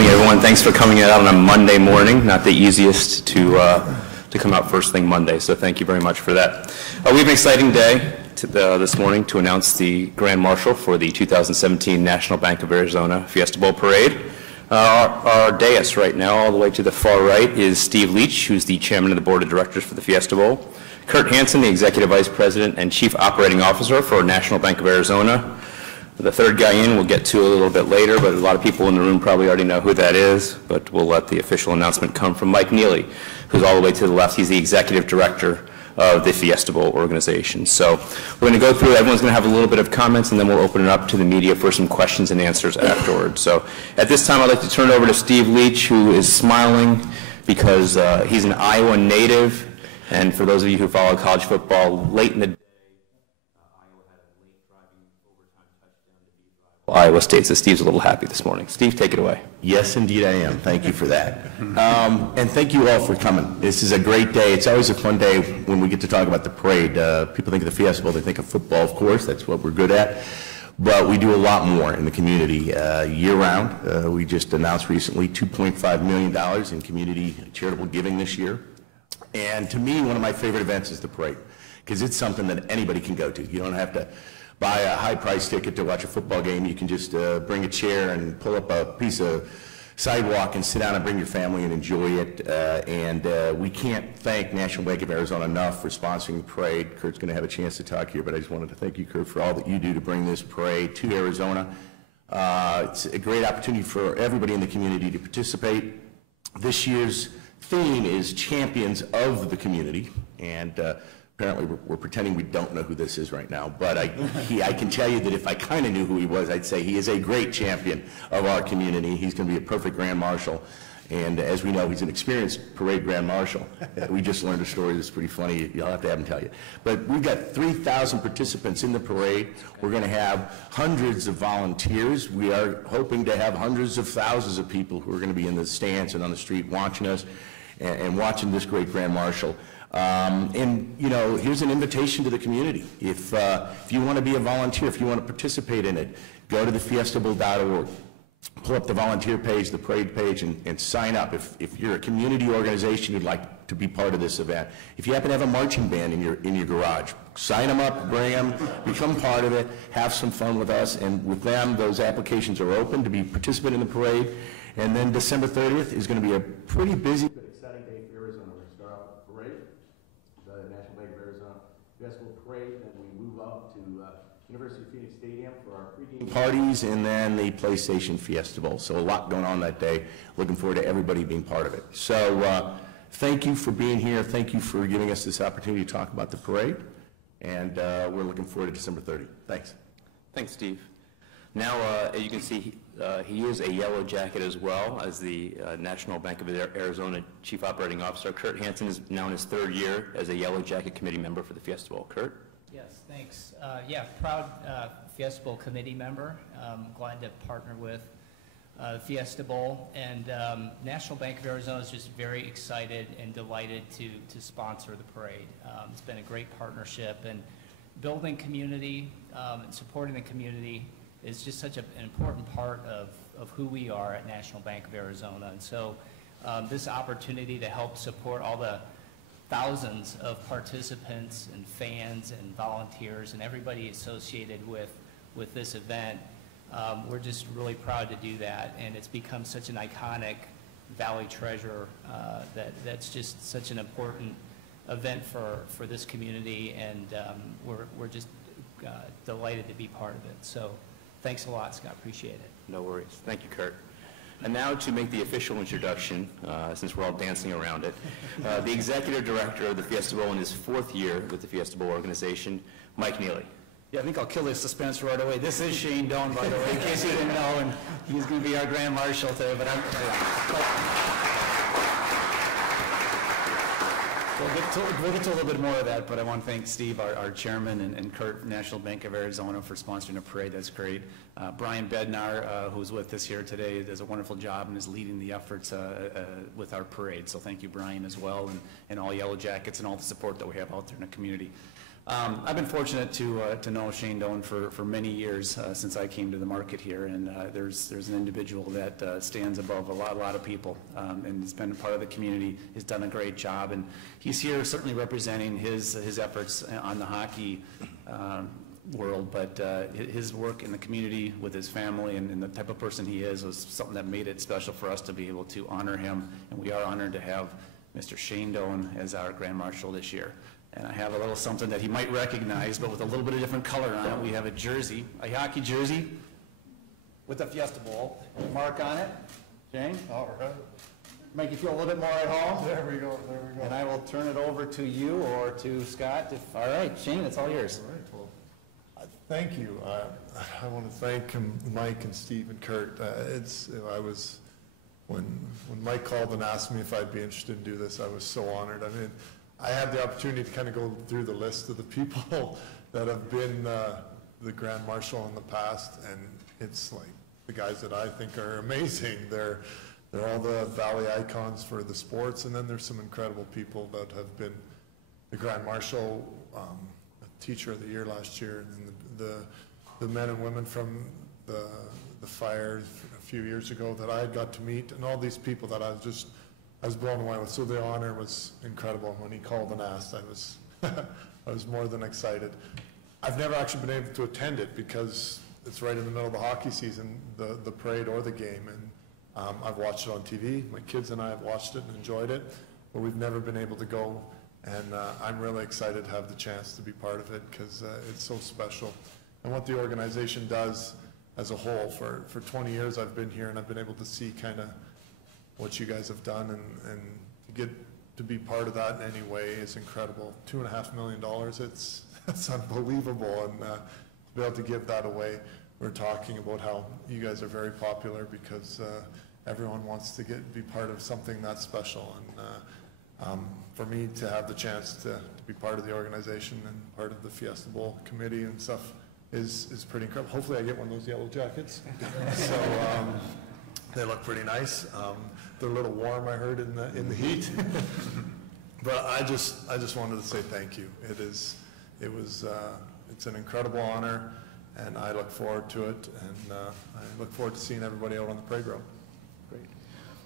morning, everyone. Thanks for coming out on a Monday morning. Not the easiest to come out first thing Monday, so thank you very much for that. We have an exciting day this morning to announce the Grand Marshal for the 2017 National Bank of Arizona Fiesta Bowl Parade. Our dais right now, all the way to the far right, is Steve Leach, who's the chairman of the board of directors for the Fiesta Bowl. Kurt Hanson, the executive vice president and chief operating officer for National Bank of Arizona. The third guy in we'll get to a little bit later, but a lot of people in the room probably already know who that is, but we'll let the official announcement come from Mike Neely, who's all the way to the left. He's the executive director of the Fiesta Bowl organization. So we're going to go through, everyone's going to have a little bit of comments, and then we'll open it up to the media for some questions and answers afterwards. So at this time, I'd like to turn it over to Steve Leach, who is smiling because he's an Iowa native, and for those of you who follow college football, late in the day, Iowa had a late driving overtime touchdown to beat Iowa State, so Steve's a little happy this morning. Steve, take it away. Yes, indeed I am. Thank you for that. And thank you all for coming. This is a great day. It's always a fun day when we get to talk about the parade. People think of the Fiesta Bowl, they think of football, of course. That's what we're good at. But we do a lot more in the community year-round. We just announced recently $2.5 million in community charitable giving this year. And to me, one of my favorite events is the parade, because it's something that anybody can go to. You don't have to buy a high-price ticket to watch a football game. You can just bring a chair and pull up a piece of sidewalk and sit down and bring your family and enjoy it. We can't thank National Bank of Arizona enough for sponsoring the parade. Kurt's going to have a chance to talk here, but I just wanted to thank you, Kurt, for all that you do to bring this parade to Arizona. It's a great opportunity for everybody in the community to participate. This year's theme is Champions of the Community, and apparently we're pretending we don't know who this is right now, but I can tell you that if I kind of knew who he was, I'd say he is a great champion of our community. He's going to be a perfect Grand Marshal, and as we know, he's an experienced parade Grand Marshal. We just learned a story that's pretty funny. You'll have to have him tell you. But we've got 3,000 participants in the parade. We're going to have hundreds of volunteers. We are hoping to have hundreds of thousands of people who are going to be in the stands and on the street watching us and watching this great Grand Marshal. And you know, here's an invitation to the community. If you want to be a volunteer, if you want to participate in it, go to thefiestabowl.org. Pull up the volunteer page, the parade page, and sign up. If you're a community organization who'd like to be part of this event, if you happen to have a marching band in your garage, sign them up, bring them, become part of it, have some fun with us, and with them, those applications are open to be participant in the parade. And then December 30th is going to be a pretty busy but exciting day for Arizona. We're going to start off with the parade, the National Bank of Arizona Fiesta Bowl Parade, and we move up to University of Phoenix Stadium for our pregame parties, and then the PlayStation Fiesta Bowl. So a lot going on that day. Looking forward to everybody being part of it. So thank you for being here. Thank you for giving us this opportunity to talk about the parade, and we're looking forward to December 30th. Thanks. Thanks, Steve. Now, as you can see, he is a yellow jacket as well as the National Bank of Arizona Chief Operating Officer. Kurt Hanson is now in his third year as a yellow jacket committee member for the Fiesta Bowl. Kurt? Yes, thanks. Yeah, proud Fiesta Bowl committee member. Glad to partner with Fiesta Bowl, and National Bank of Arizona is just very excited and delighted to sponsor the parade. It's been a great partnership, and building community and supporting the community is just such an important part of who we are at National Bank of Arizona. And so this opportunity to help support all the thousands of participants and fans and volunteers and everybody associated with this event, we're just really proud to do that. And it's become such an iconic Valley treasure that's just such an important event for this community, and we're just delighted to be part of it. So thanks a lot, Scott. Appreciate it. No worries. Thank you, Kurt. And now to make the official introduction, since we're all dancing around it, the Executive Director of the Fiesta Bowl in his fourth year with the Fiesta Bowl organization, Mike Neely. Yeah, I think I'll kill this suspense right away. This is Shane Doan, by the way, in case you didn't know, and he's going to be our Grand Marshal today. But we'll get to a little bit more of that, but I want to thank Steve, our chairman, and Kurt, National Bank of Arizona, for sponsoring a parade. That's great. Brian Bednar, who's with us here today, does a wonderful job and is leading the efforts with our parade. So thank you, Brian, as well, and all Yellow Jackets and all the support that we have out there in the community. I've been fortunate to know Shane Doan for many years since I came to the market here, and there's an individual that stands above a lot of people, and has been a part of the community. He's done a great job, and he's here certainly representing his efforts on the hockey world, but his work in the community with his family and the type of person he is was something that made it special for us to be able to honor him, and we are honored to have Mr. Shane Doan as our Grand Marshal this year. And I have a little something that he might recognize, but with a little bit of different color on it. We have a jersey, a hockey jersey with a Fiesta Bowl mark on it. Shane? All right. Make you feel a little bit more at home. There we go, there we go. And I will turn it over to you or to Scott. All right, Shane, it's all yours. All right, well, thank you. I want to thank Mike and Steve and Kurt. When Mike called and asked me if I'd be interested in do this, I was so honored. I mean, I had the opportunity to kind of go through the list of the people that have been the Grand Marshal in the past, and it's like the guys that I think are amazing. They're all the Valley icons for the sports, and then there's some incredible people that have been the Grand Marshal, Teacher of the Year last year, and the men and women from the fire a few years ago that I got to meet, and all these people that I was blown away with. So the honor was incredible. When he called and asked, I was more than excited. I've never actually been able to attend it because it's right in the middle of the hockey season, the parade or the game, and I've watched it on TV. My kids and I have watched it and enjoyed it, but we've never been able to go, and I'm really excited to have the chance to be part of it because it's so special. And what the organization does as a whole, for 20 years I've been here, and I've been able to see kind of what you guys have done, and to get to be part of that in any way is incredible. $2.5 million, it's unbelievable, and to be able to give that away. We're talking about how you guys are very popular because everyone wants to be part of something that special, and for me to have the chance to be part of the organization and part of the Fiesta Bowl committee and stuff is pretty incredible. Hopefully I get one of those yellow jackets. So they look pretty nice. They're a little warm, I heard, in the heat. But I just wanted to say thank you. It's an incredible honor, and I look forward to it, and I look forward to seeing everybody out on the parade road. Great.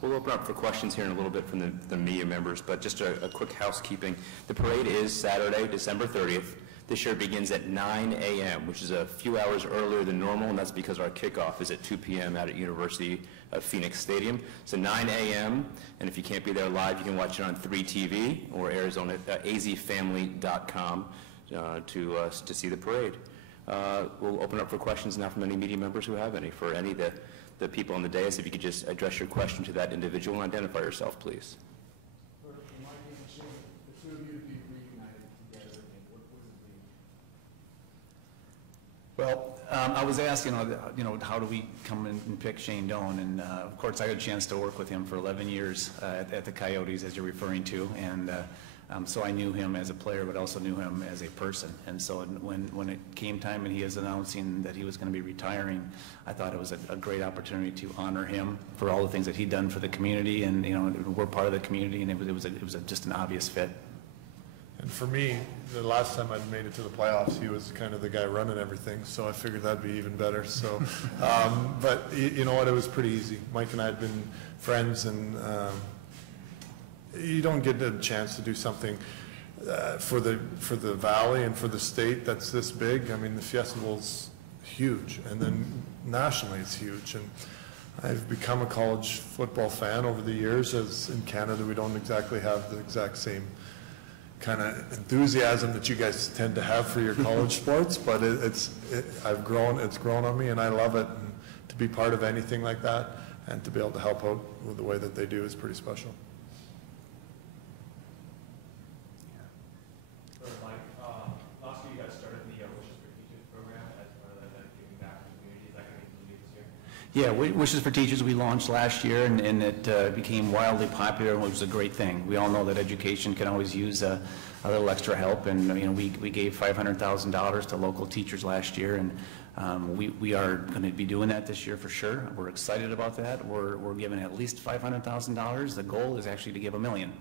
We'll open up for questions here in a little bit from the media members, but just a quick housekeeping. The parade is Saturday, December 30th. This year begins at 9 a.m., which is a few hours earlier than normal, and that's because our kickoff is at 2 p.m. out at University of Phoenix Stadium. So 9 a.m., and if you can't be there live, you can watch it on 3TV or azfamily.com to see the parade. We'll open up for questions now from any media members who have any. For any of the people on the dais, if you could just address your question to that individual and identify yourself, please. Well, I was asked, how do we come and pick Shane Doan? And of course, I had a chance to work with him for 11 years at the Coyotes, as you're referring to, and so I knew him as a player, but also knew him as a person. And so when it came time and he was announcing that he was going to be retiring, I thought it was a great opportunity to honor him for all the things that he'd done for the community, and we're part of the community, and it was just an obvious fit. And for me, the last time I'd made it to the playoffs, he was kind of the guy running everything, so I figured that'd be even better. So, but you know what, it was pretty easy. Mike and I had been friends, and you don't get a chance to do something for the Valley and for the state that's this big. I mean, the Fiesta Bowl's huge, and then nationally it's huge. And I've become a college football fan over the years, as in Canada we don't exactly have the exact same kind of enthusiasm that you guys tend to have for your college sports, but it's grown on me, and I love it. And to be part of anything like that and to be able to help out with the way that they do is pretty special. Mike, last year you guys started the Wishes for Teachers program as part of that giving back to the community. Is that going to continue this year? Yeah, Wishes for Teachers we launched last year, and it became wildly popular, which was a great thing. We all know that education can always use a little extra help, and we gave $500,000 to local teachers last year, and we are going to be doing that this year for sure. We're excited about that. We're giving at least $500,000. The goal is actually to give $1 million.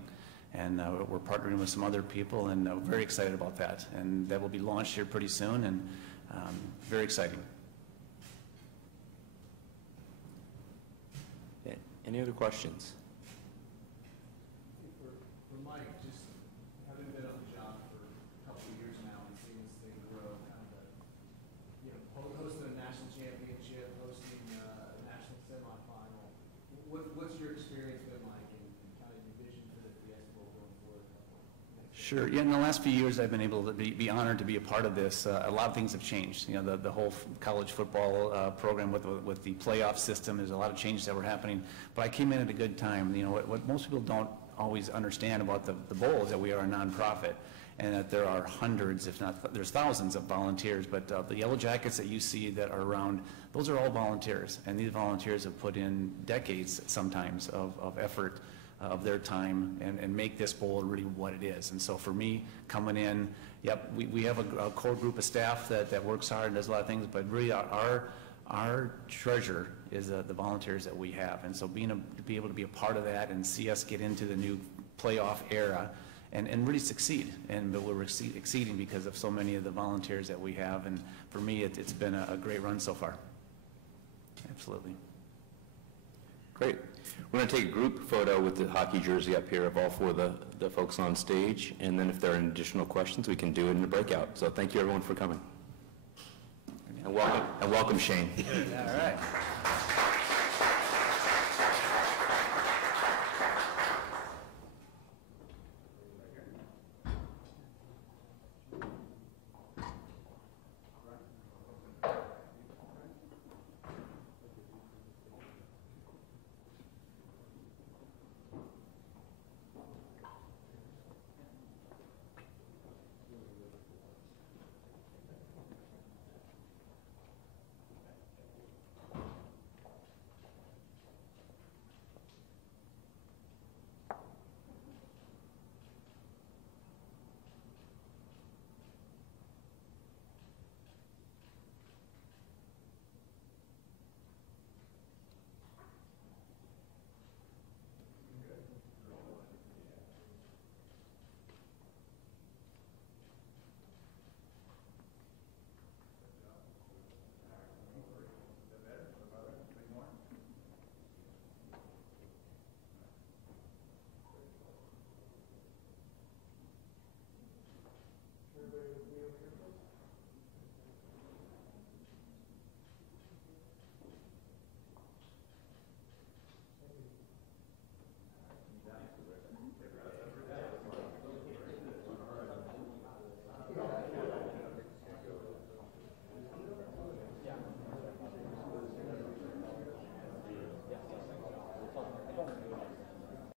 And we're partnering with some other people, and we're very excited about that. And that will be launched here pretty soon, and very exciting. Okay. Any other questions? For Mike, just having been on the job for a couple of years now and seeing this thing grow, kind of hosting a national championship, hosting a national semifinal, what's your experience been like and kind of your vision for the Fiesta Bowl going forward? Sure. Yeah, in the last few years, I've been able to be honored to be a part of this. A lot of things have changed. You know, the whole college football program with the playoff system, there's a lot of changes that were happening. But I came in at a good time. You know, what most people don't always understand about the bowl is that we are a nonprofit, and that there are hundreds, if not there's thousands of volunteers. But the yellow jackets that you see that are around, those are all volunteers, and these volunteers have put in decades sometimes of effort of their time and make this bowl really what it is. And so for me, coming in, yep, we have a core group of staff that works hard and does a lot of things, but really our treasure is the volunteers that we have. And so to be able to be a part of that and see us get into the new playoff era and really succeed. But we're exceeding because of so many of the volunteers that we have. And for me, it's been a great run so far. Absolutely. Great. We're going to take a group photo with the hockey jersey up here of all four of the folks on stage, and then if there are additional questions, we can do it in the breakout. So thank you, everyone, for coming. And welcome Shane. All right. Everybody